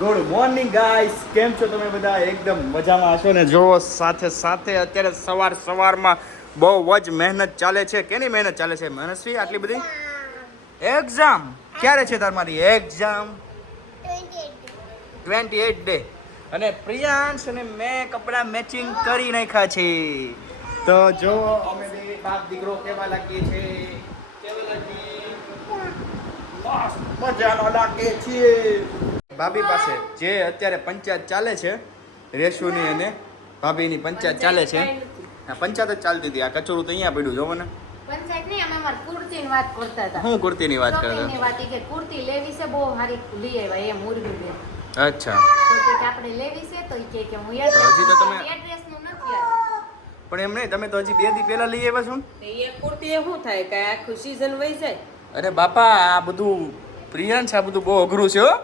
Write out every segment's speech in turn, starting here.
Good morning guys, કેમ છો તમે બધા? એકદમ મજામાં હશો ને? જો સાથે સાથે અત્યારે સવારમાં બહુ જ મહેનત ચાલે છે. કેની મહેનત ચાલે છે મનસ્વી આટલી બધી? એક્ઝામ ક્યારે છે તમારી એક્ઝામ? 28 ડે. અને પ્રિયાંશ અને મેં કપડાં મેચિંગ કરી નાખ્યા છે. તો જો અમે બે બાપ દીકરો કેવા લાગીએ છીએ, કેવા લાગીએ? મજાનો લાગે છીએ. ભાભી પાસે જે અત્યારે પંચાયત ચાલે છે, રેશુની અને ભાભીની પંચાયત ચાલે છે. આ પંચાયત જ ચાલતી હતી. આ કચરું તો અહીંયા પડ્યું જોવો ને. પંચાયત નહીં, અમે અમાર કુર્તીની વાત કરતા હતા. હું કુર્તીની વાત કરતા શોપિંગની વાત કે કુર્તી લેવી છે, બહુ સારી લઈ આવ્યા એમ ઉર્વી બેન. અચ્છા, તો કે આપણે લેવી છે, તો ઈ કે હું હજી તો તમે એડ્રેસનું નથી યાદ. પણ એમ નહીં, તમે તો હજી 2 દી પહેલા લઈ આવ્યા છો. એ કુર્તી એ શું થાય કે આખું સીઝન વહી જાય? અરે બાપા, આ બધું પ્રિયાંશ, આ બધું બહુ અઘરું છે હો.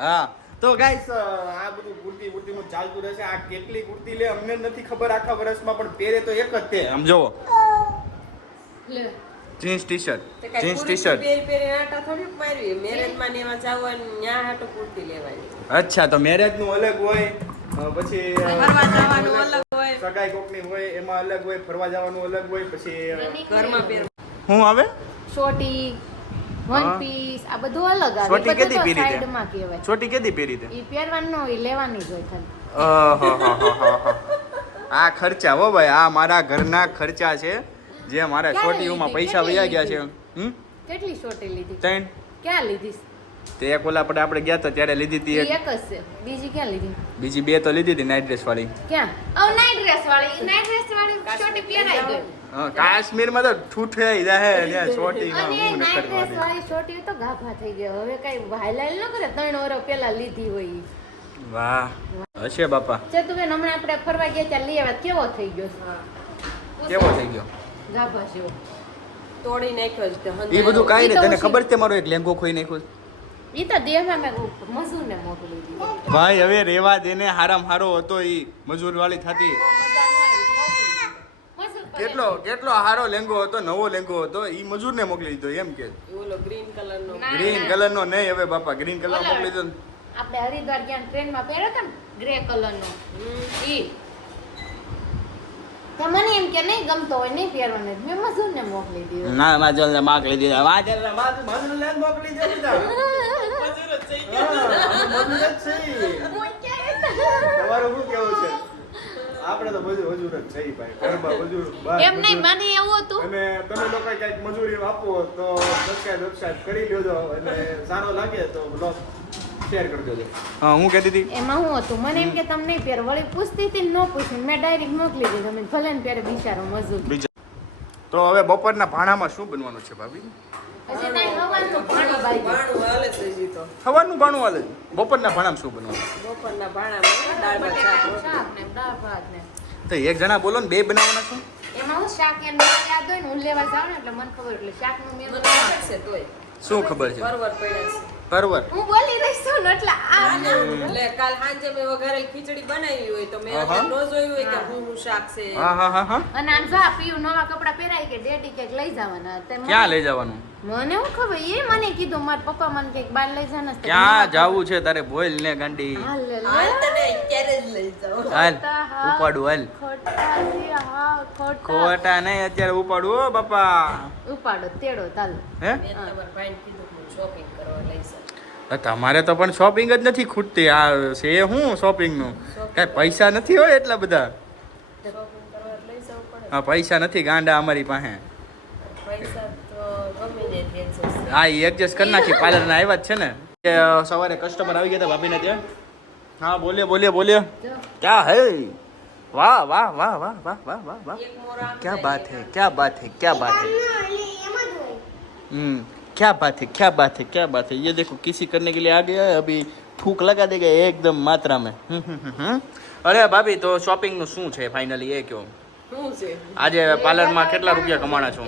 હા, તો ગાઈસ આ બધું કુર્તીનું ચાલતું રહેશે. આ કેટલી કુર્તી લે અમને નથી ખબર આખા વર્ષમાં, પણ પહેરે તો એક જ તે. આમ જોવો, લે જીન્સ ટી શર્ટ, તો કાંઈ જીન્સ ટી કુર્તી શર્ટ. પહેરી આટા થોડીક મારવી. મેરેજમાં ને એમાં જવાનું, ન્યા હાટુ કુર્તી લેવાની. અચ્છા, તો મેરેજ નું અલગ હોય, પછી ફરવા જવાનું અલગ હોય, સગાઈ કોકની હોય એમાં અલગ હોય, ફરવા જવાનું અલગ હોય, પછી ઘરમાં પહેરવાનું. હું આવે શોર્ટી, વન પીસ, આ બધું અલગ આવે. છોટી બધું કેદી તો પહેરી તે? સાઈડમાં કહેવાય. છોટી કેદી પહેરી તે? ઈ પહેરવાનું ન હોય, લેવાની જ હોય ખાલી. આહાહાહાહા. આ ખર્ચા હો ભાઈ, આ મારા ઘરના ખર્ચા છે, જે મારા ક્યારે છોટીઓમાં લીધી? પૈસા વયા ગયા છે. કેટલી શોર્ટી લીધી? 3. ક્યાં લીધી? તે એક ઓલા પર આપણે ગયા હતા ત્યારે લીધી હતી ઈ એક. એક જ છે, બીજી ક્યાં લીધી? બીજી 2 તો લીધી હતી નાઇટ ડ્રેસ વાળી. ક્યાં? ઓ નાઈટ ડ્રેસ વાળી, નાઈટ ડ્રેસ વાળી શોર્ટી પહેરાઈ ગઈ. કાશ્મીરમાં તો ઠૂઠાઈ જાય ત્યાં છોટીમાં અને હું નાઈટ નકર ડ્રેસ વાળી શોર્ટી તો ગાભા થઈ ગયા. હવે કઈ હાઈલાઈટ ન કરે, 3 વર્ષ પહેલા લીધી હોય ઈ. વાહ, હશે બાપા. ચતુબેન હમણાં આપણે ફરવા ગયા ત્યાં લઈ આવ્યા, કેવો થઈ ગયો છે? હા. કેવો થઈ ગયો? ગાભા જેવો. તોડી નાખ્યો છે તે એ હંધાય. બધું કાંઈ ઈ નહીં, તો તને ઓછી. ખબર છે મારો એક લેંગો ખોઈ નાખ્યો છે? ઈ તો દેહમાં મેં મજૂરને મોકલી દીધો. ભાઈ હવે રેવા દેને, હારામ હારો હતો ઈ મજૂર વાળી થતી. કેટલો હારો લેંગો હતો, નવો લેંગો હતો, ઈ મજૂરને મોકલી દીધો એમ કે. ઓલો ગ્રીન કલરનો. ના. ગ્રીન કલર નો નહીં, હવે બાપા ગ્રીન કલર ઓલા. મોકલી દીધો ને. આપણે હરિદ્વાર ગયા ટ્રેનમાં પહેર્યો હતો ને ગ્રે કલરનો ઈ. તો મને એમ કે નહીં ગમતો હોય, નહીં પહેરવાનો. મેં મજૂરને મોકલી દીધો. ના માજલ મોકલી દીધા. માજલ લેન મોકલી દીધા. મજૂર જ થઈ ગયા. હા, મજૂર જ છે. હું ક્યાં તમારું શું કેવું છે? આપણે તો મજૂર જ છે ભાઈ. ઘરમાં મજૂર બહાર એમ નહીં, મજૂર. મને એવું હતું. અને તમે લોકો કઈક મજૂરી આપો તો સબસ્ક્રાઇબ કરી લેજો, અને સારો લાગે તો બ્લોગ શેર કરી દેજો. હા, હું કહેતી હતી એમાં શું હતું, મને એમ કે તમે નહીં પહેર. વળી પૂછતી હતી ને ન પૂછ્યું, મેં ડાયરેક્ટ મોકલી દીધો. મેં ભલે ને પહેરે બિચારો મજૂર. બીજા. તો હવે બપોરના ભાણામાં શું બનવાનું છે ભાભી? હજી નહીં હવાનું પાણી બાકી. ભાણું હાલે છે હજી તો. સવારનું ભાણું હાલે છે. બપોરના ભાણામાં શું બનવાનું? બપોરના ભાણામાં દાળ ભાત શાક બટેકાનું રોટલી. શાક ને દાળ ભાત ને. તો એક જણા બોલો ને, 2 બનાવવાના છો? એમાં હું શાક એમ યાદ હોય ને, હું લેવા જાઉં ને એટલે મને ખબર, એટલે શાકનું મેનુ મને ખબર છે તોય. શું ખબર છે? પરવર પડ્યા છે. પરવર. હું બોલી રહી છું ને એટલે આ એટલે કાલ સાંજે મેં વઘારેલી ખીચડી બનાવી હોય તો મેં આહા. ન જોયું હોય કે હું શાક છે. હા હા હા હા. અને આમ જા પીયું નવા કપડા પહેરાય કે ડેડી કે લઈ જવાના. તે મને- ક્યાં લઈ જવાનું? મને હું ખબર, એ મને કીધું મારા પપ્પા મને કઈક બહાર લઈ જવાના છે. ક્યાં જાવું છે તારે? બોલ ને ગાંડી. હાલ લે લે. હાલ તને અત્યારે જ લઈ જાઉં. હાલ ખોટા હા. ઉપાડું હાલ. ખોટાજી હા ખોટા. ખોટા નહીં, અત્યારે ઉપાડું હો બાપા. ઉપાડો તેડો ચાલો. હે? મેં તમારા ભાઈને કીધું કે હું શોપિંગ કરવા લઈ જાઉં. તમારે તો પણ શોપિંગ જ નથી ખૂટતી. આ છે શું શોપિંગ નું? કઈ પૈસા નથી હોય એટલા બધા. શોપિંગ કરવા લઈ જવું પડે. હા, પૈસા નથી ગાંડા અમારી પાસે. પૈસા તો ગમે તે ટેન્શન છે. હા, એ એડજસ્ટ કરી નાખી. પાર્લર ના આવ્યા જ છે ને. એ સવારે કસ્ટમર આવી ગયા હતા ભાભીને ત્યાં. હા, બોલે. જો ક્યાં હે? વાહ વાહ વાહ વાહ વાહ વાહ વાહ વાહ. એક મોર આમ क्या થાય, बात એક है, क्या बात है, क्या बात है. क्या बात है, क्या बात है, क्या बात है. ये देखो किसी करने के लिए आ गया है, अभी फूक लगा देगा एकदम मात्रा में. અરે ભાભી, તો શોપિંગ નું શું છે ફાઇનલી એ કહો. શું છે? આજે પાર્લરમાં કેટલા રૂપિયા કમાણા છો?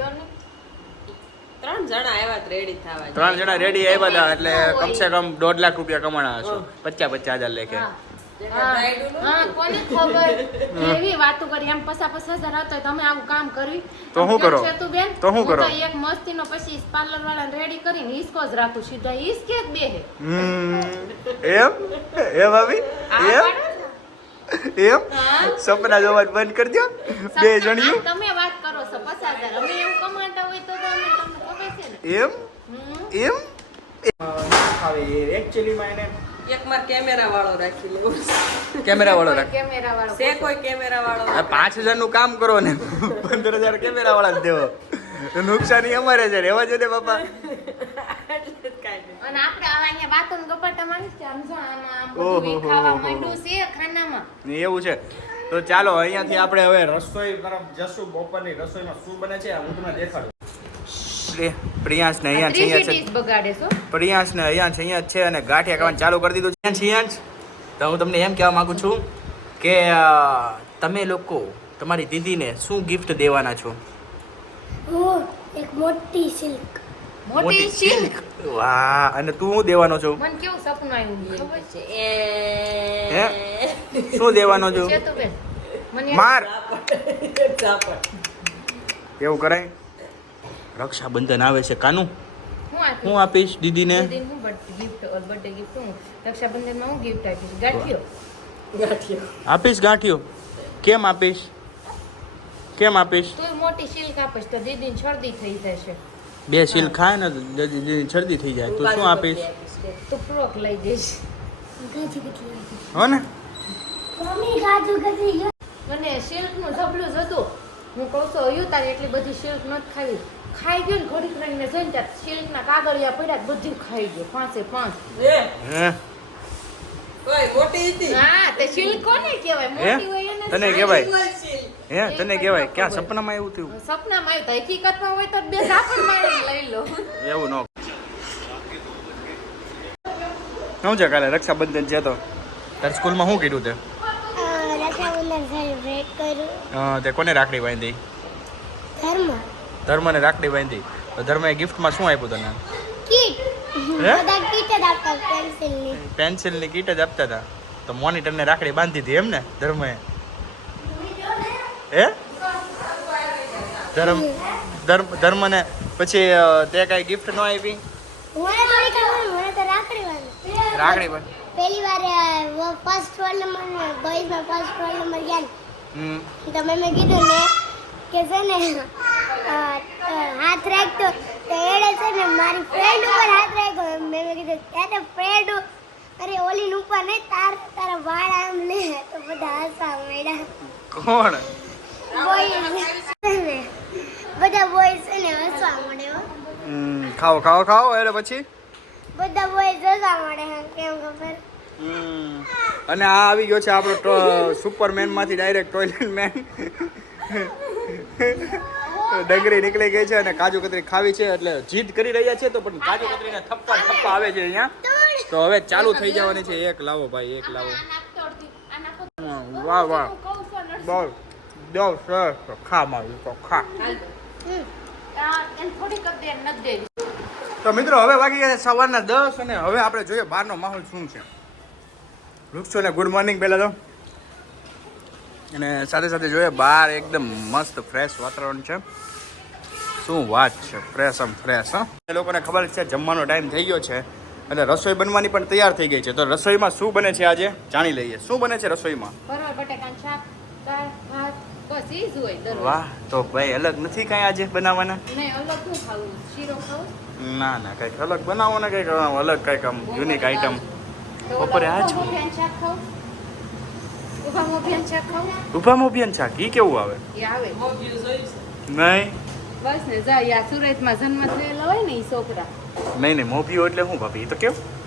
3 જણા આવ્યા રેડી થવા. 3 જણા રેડી આવ્યા હતા, એટલે કમસે કમ 1.5 લાખ રૂપિયા કમાણા હશો. 50,000 લેખે. હા. જેના બ્રાઇડનું હા, નહોતું. કોને ખબર કેવી વાતો કરી. એમ 50,000 આવતો હોય તમે આવું કામ કર્યું તો શું કરો? છે તું બેન? તો શું હું કરો? એક મસ્તીનો પછી પાર્લર વાળાને રેડી કરીને હિસકો જ રાખું સીધા હિસકે જ બેહે. એમ ભાભી એમ સપના જોવાનું બંધ કરી દો બે જણિયું તમે વાત કરો છો 50,000 અમે એમ કમાતા હોય તો અમે તમને ખબર છે ને એમ એકચ્યુઅલીમાં એને એક માર કેમેરા વાળો રાખી લેવો કેમેરા વાળો રાખ કેમેરા વાળો છે કોઈ કેમેરા વાળો 5,000 નું કામ કરો ને 15,000 કેમેરા વાળા દેવો નુકસાની અમારે છે રહેવા જો ને બાપા અને આપણે આવા અહીંયા વાતો ને ગપાટા માંગી છે આમ જો આમાં ઓહો બધું ખાવા માંડ્યું છે ખાનામાં એવું છે તો ચાલો અહીંયાથી આપણે હવે રસોઈ તરફ જશું બપોરની રસોઈમાં શું બને છે હું તમને દેખાડું પ્રિયાંશ ને અહીંયા છે ડીશ બગાડે છો પ્રિયાંશ ને અહીંયા છે અને ગાંઠિયા ખાવાનું ચાલુ કરી દીધું છે પ્રિયાંશ તો હું તમને એમ કહેવા માંગુ છું કે તમે લોકો તમારી દીદીને શું ગિફ્ટ દેવાના છો એક મોટી સિલ્ક મોટી સિલ્ક વાહ અને તું શું દેવાનો છો મને કેવું સપનું આવ્યું ખબર છે હે શું દેવાનો છો છે તો બેન મને માર ઝાપટ. એવું કરાય રક્ષાબંધન આવે છે કાનું હું આપીશ દીદીને હું બર્થડે ગિફ્ટ હું રક્ષાબંધનમાં હું ગિફ્ટ આપીશ ગાંઠિયો ગાંઠિયો. આપીશ ગાંઠિયો કેમ આપીશ તું મોટી સિલ્ક આપીશ તો દીદીને શરદી થઈ જશે બે સીલ ખાય ને તો દીદીની શરદી થઈ જાય તો શું આપીશ તું ફ્રોક લઈ જઈશ ગાજુ કેટલી હો ને મમ્મી ગાજુ કેટલી મને સિલ્કનું ઝબલું જ હતું હું કહું છું હયું તારે એટલી બધી સિલ્ક નથી ખાવી ખાઈ ગયું ને ઘડીક રહીને જોઈને ત્યાં સિલ્કના કાગળિયા પડ્યા બધું ખાઈ ગયું 5 હે હે કોઈ મોટી હતી હા તે સિલ્ક કોને કહેવાય મોટી હોય એને તને કહેવાય સિલ્ક. હે તને કહેવાય ક્યાં સપનામાં એવું થયું સપનામાં આવ્યું તો હકીકતમાં હોય તો બે ઝાપડ મારી લઈ લો એવું ન શું છે કાલે રક્ષાબંધન છે તો તારી સ્કૂલમાં શું કર્યું તે રક્ષાબંધન સેલિબ્રેટ કર્યું હા તે કોને રાખડી બાંધી ધર્મ ધર્મને રાખડી બાંધી તો ધર્મે ગિફ્ટમાં શું આપ્યું તને કીટ હે? બધા કીટ જ આપતા પેન્સિલની પેન્સિલની કીટ જ આપતા હતા તો મોનિટરને રાખડી બાંધી હતી એમ ને ધર્મએ હે ધર્મને પછી તે કાંઈ ગિફ્ટ ન આપી મને થોડી ખબર મને તો રાખડી વાળી રાખડી બાંધી પહેલી વાર ફર્સ્ટ રોલ નંબર બોયઝમાં ફર્સ્ટ રોલ નંબર ગયા હમ તો મેં કીધું ને કે છે ને હાથ રાખતો તો એડે છે ને મારી ફ્રેન્ડ ઉપર હાથ રાખ્યો મેં કીધું ત્યારે ફ્રેન્ડ અરે ઓલી ઉપર નહીં તારા વાળ આમ લે તો બધા હસવા માંડ્યા કોણ બોય બધા બોય છે ને હસવા માંડે હો ખાઓ એટલે પછી બધા બોય હસવા માંડે કેમ ખબર અને આ આવી ગયો છે આપણો સુપરમેન માંથી ડાયરેક્ટ ટોયલેટ મેન ડંગરી નીકળી ગઈ છે અને કાજુ કતરી ખાવી છે એટલે જીદ કરી રહ્યા છે તો પણ કાજુ કતરીના થપ્પા આવે છે અહીંયા તો હવે ચાલુ થઈ જવાની છે એક લાવો ભાઈ એક લાવો વાહ વાહ બોલ દો સર ખા મારું તો ખા તો મિત્રો હવે વાગી ગયા છે સવારના 10 અને હવે આપણે જોઈએ બહારનો માહોલ શું છે વૃક્ષોને ગુડ મોર્નિંગ પહેલાં તો અને સાથે સાથે જોઈએ બહાર એકદમ મસ્ત ફ્રેશ વાતાવરણ છે શું વાત છે ફ્રેશ હા એ લોકોને ખબર છે જમવાનો ટાઈમ થઈ ગયો છે એટલે રસોઈ બનવાની પણ તૈયાર થઈ ગઈ છે તો રસોઈમાં શું બને છે આજે જાણી લઈએ શું બને છે રસોઈમાં પરવળ બટાકાનું શાક દાળ ભાત બસ ઈ જ હોય દરરોજ વાહ તો ભાઈ અલગ નથી કાંઈ આજે બનાવવાના નહીં અલગ શું ખાવું શીરો ખાવું ના કંઈક અલગ બનાવો ને કંઈક અલગ કંઈક આમ યુનિક આઈટમ બપોરે આ જ મોભિયાનું શાક ખાવું ઉભા મોભિયાનું શાક ખાવું ઉભા મોભિયાનું શાક ઈ કેવું આવે એ આવે મોભિયું જોયું છે? નહીં બસ ને જા યા સુરતમાં જન્મ થયેલો હોય ને ઈ છોકરા નહીં મોભિયો એટલે શું ભાભી ઈ તો કેવું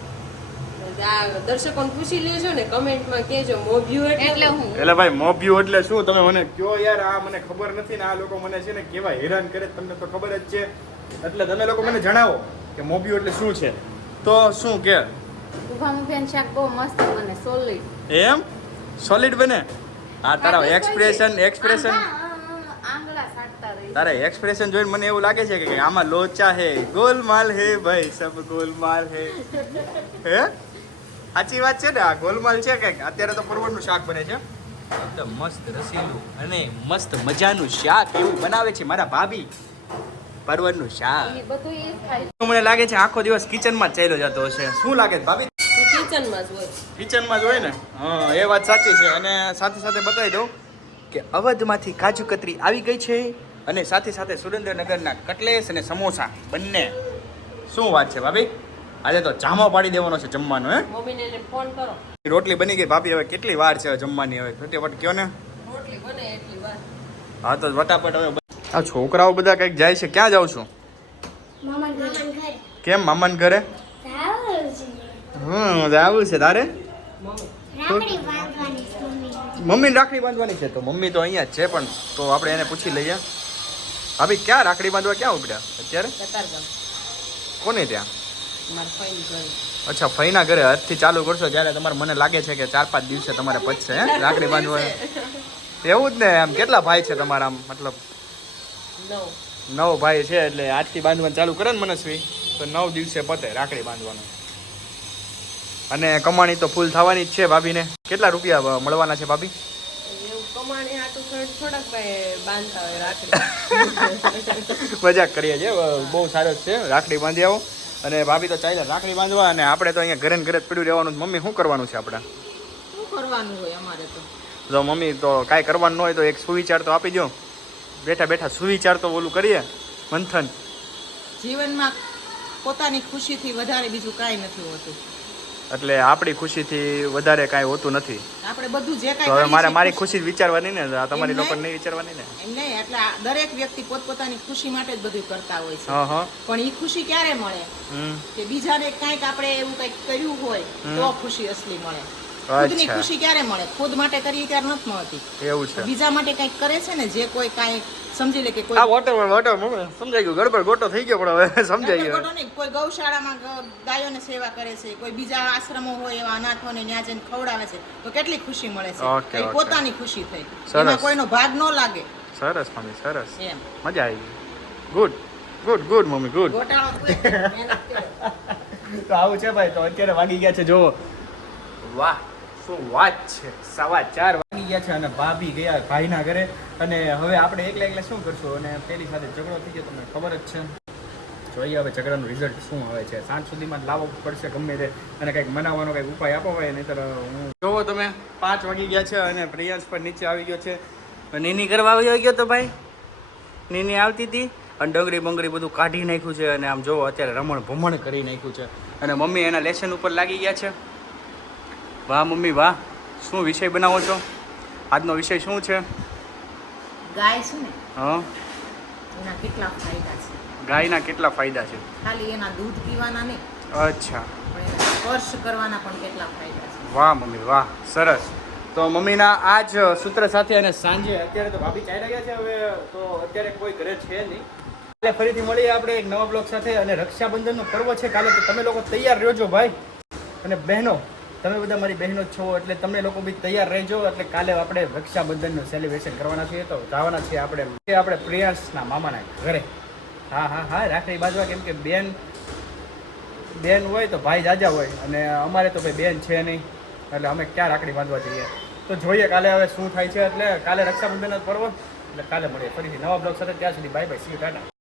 આ દર્શકોને પૂછી લેજો ને કમેન્ટમાં કહેજો મોભિયું એટલે હું એટલે ભાઈ મોભિયું એટલે શું તમે મને કયો યાર આ મને ખબર નથી ને આ લોકો મને છે ને કેવા હેરાન કરે તમને તો ખબર જ છે એટલે તમે લોકો મને જણાવો કે મોભિયું એટલે શું છે તો શું કે ઉભા મોભિયાનું શાક બહુ મસ્ત બને સોલિડ એમ સોલિડ બને હા તારા એક્સપ્રેશન આંગળા સાટતા રહી તારા એક્સપ્રેશન જોઈને મને એવું લાગે છે કે આમાં લોચા હે ગોલમાલ હે ભાઈ સબ ગોલમાલ હે હે સાચી વાત છે ને આ ગોલમાલ છે કે અત્યારે તો પરવળનું શાક બને છે એકદમ મસ્ત રસીલું અને મસ્ત મજાનું શાક એવું બનાવે છે મારા ભાભી પરવળનું શાક ઈ બધું ઈ જ ખાય મને લાગે છે આખો દિવસ કિચનમાં જ ચાલ્યો જતો હશે શું લાગે છે ભાભી કિચનમાં જ હોય. કિચનમાં જ હોય ને. હા, એ વાત સાચી છે. અને સાથે સાથે બતાવી દઉં કે અવધમાંથી કાજુ કતરી આવી ગઈ છે અને સાથે સાથે સુરેન્દ્રનગરના કટલેસ અને સમોસા બંને. શું વાત છે ભાભી? આજે તો જામો પાડી દેવાનો છે જમવાનો. હે, મમ્મીને એને ફોન કરો. રોટલી બની ગઈ ભાભી. હવે કેટલી વાર છે જમવાની? હવે ફટાફટ કયો ને. રોટલી બને એટલી વાર. હા તો ફટાફટ હવે. આ છોકરાઓ બધા કંઈક જાય છે. ક્યાં જાવ છું? મામાન ઘરે કેમ મામાને ઘરે? જાવું છે તારે? મમ્મી રાખડી બાંધવાની છે મમ્મી. મમ્મીને રાખડી બાંધવાની છે. તો મમ્મી તો અહીંયા જ છે, પણ તો આપણે એને પૂછી લઈએ. ભાભી ક્યાં રાખડી બાંધવા ક્યાં ઉપડ્યા અત્યારે? કતારગામ કોને ત્યાં? મારા ફઈની ઘરે. અચ્છા, ફઈના ઘરે. આજથી ચાલુ કરશો ત્યારે તમારે મને લાગે છે કે 4-5 દિવસે તમારે પચશે હે રાખડી બાંધવા. એવું જ ને. આમ કેટલા ભાઈ છે તમારા? આમ મતલબ 9 ભાઈ છે, એટલે આજથી બાંધવાનું ચાલુ કરે ને મનસ્વી, તો 9 દિવસે પતે રાખડી બાંધવાનું. અને કમાણી તો ફૂલ થવાની જ છે ભાભીને. કેટલા રૂપિયા મળવાના છે ભાભી? એવું કમાણી હાટું થોડાક ભાઈ બાંધતા હોય રાખડી. મજાક કરીએ છીએ. બહુ સરસ છે. રાખડી બાંધી આવો. અને ભાભી તો ચાલ્યા રાખડી બાંધવા, અને આપણે તો અહીંયા ઘરે ને ઘરે જ પડ્યું રહેવાનું. મમ્મી શું કરવાનું છે આપણે? શું કરવાનું હોય અમારે તો? જો મમ્મી તો કાંઈ કરવાનું ન હોય તો એક સુવિચાર તો આપી દો. બેઠા બેઠા સુવિચાર તો ઓલું કરીએ, મંથન. જીવનમાં પોતાની ખુશીથી વધારે બીજું કાંઈ નથી હોતું. એટલે આપણી ખુશીથી વધારે કાંઈ હોતું નથી. આપણે બધું જે તો હવે કાંઈ મારી ખુશી જ વિચારવાની ને, આ તમારી એમ લોકોને નહીં. નહીં વિચારવાની ને. એમ નહીં, એટલે દરેક વ્યક્તિ પોતપોતાની ખુશી માટે જ બધું કરતા હોય છે. હા હા. પણ એ ખુશી ક્યારે મળે? હમ. કે બીજાને કાંઈક આપણે એવું કંઈક કર્યું હોય તો ખુશી અસલી મળે. ખુદની અચ્છા, ખુશી ક્યારે મળે? ખુદ માટે કરીએ ત્યારે નથી મળતી. એવું છે. બીજા માટે કંઈક કરે છે ને, જે કોઈ કાંઈ સમજી લે કે કોઈ આ વોટર મમ્મી સમજાઈ ગયું. ગડબડ ગોટો થઈ ગયો, પણ હવે સમજાઈ ગયો. ગરબડો નહીં, કોઈ ગૌશાળામાં ગાયોને સેવા કરે છે, કોઈ બીજા આશ્રમો હોય એવા અનાથોને ત્યાં જઈને ખવડાવે છે, તો કેટલી ખુશી મળે છે. ઓકે, એ ઓકે. પોતાની ખુશી થઈ. સરસ. એમાં કોઈનો ભાગ ન લાગે. સરસ મમ્મી, સરસ. એમ મજા આવી ગઈ. Good good good mummy, good. ગોટાળો કોઈ મહેનત કરે. તો આવું છે ભાઈ. તો અત્યારે વાગી ગયા છે, જો વાહ શું વાત છે. 4:15 વાગી ગયા છે અને ભાભી ગયા ભાઈના ઘરે. અને હવે આપણે એકલા એકલા શું કરશું? અને પેલી સાથે ઝઘડો થઈ ગયો, તમને ખબર જ છે. જોઈએ હવે ઝઘડાનું રિઝલ્ટ શું આવે છે. સાંજ સુધીમાં જ લાવવો પડશે ગમે તે, અને કંઈક મનાવવાનો કંઈક ઉપાય આપો હોય. નહીંતર હું જોવો તમે 5 વાગી ગયા છે અને પ્રિયાંશ પણ નીચે આવી ગયો છે. નીની કરવા આવી ગયો તો ભાઈ. નીની આવતી હતી અને ડંગરી બંગરી બધું કાઢી નાખ્યું છે. અને આમ જોવો અત્યારે રમણ ભમણ કરી નાખ્યું છે. અને મમ્મી એના લેસન ઉપર લાગી ગયા છે. વાહ મમ્મી વાહ. શું વિષય બનાવો છો? આજનો વિષય શું છે? ગાય છે ને, હા, એના કેટલા ફાયદા છે. ગાયના કેટલા ફાયદા છે? ખાલી એના દૂધ પીવાના નહીં, અચ્છા, પણ એના સ્પર્શ કરવાના પણ કેટલા ફાયદા છે. વાહ મમ્મી વાહ, સરસ. તો મમ્મીના આ જ સૂત્ર સાથે અને સાંજે અત્યારે તો ભાભી ચાલ્યા ગયા છે. હવે તો અત્યારે કોઈ ઘરે છે નહીં. કાલે ફરીથી મળીએ આપણે એક નવા બ્લોગ સાથે. અને રક્ષાબંધનનો પર્વ છે કાલે, તો તમે લોકો તૈયાર રહેજો ભાઈ. અને બહેનો, તમે બધા મારી બહેનો જ છો, એટલે તમે લોકો બી તૈયાર રહેજો. એટલે કાલે આપણે રક્ષાબંધનનું સેલિબ્રેશન કરવાના છીએ. તો જવાના છીએ આપણે પ્રિયાંશના મામાના ઘરે. હા હા હા, રાખડી બાંધવા. કેમ કે બેન હોય તો ભાઈ જાજા હોય, અને અમારે તો ભાઈ બેન છે નહીં, એટલે અમે ક્યાં રાખડી બાંધવા જઈએ. તો જોઈએ કાલે હવે શું થાય છે. એટલે કાલે રક્ષાબંધનનો પર્વ, એટલે કાલે મળીએ ફરીથી નવા બ્લોગ સાથે. ત્યાં સુધી bye bye, C you, Tata.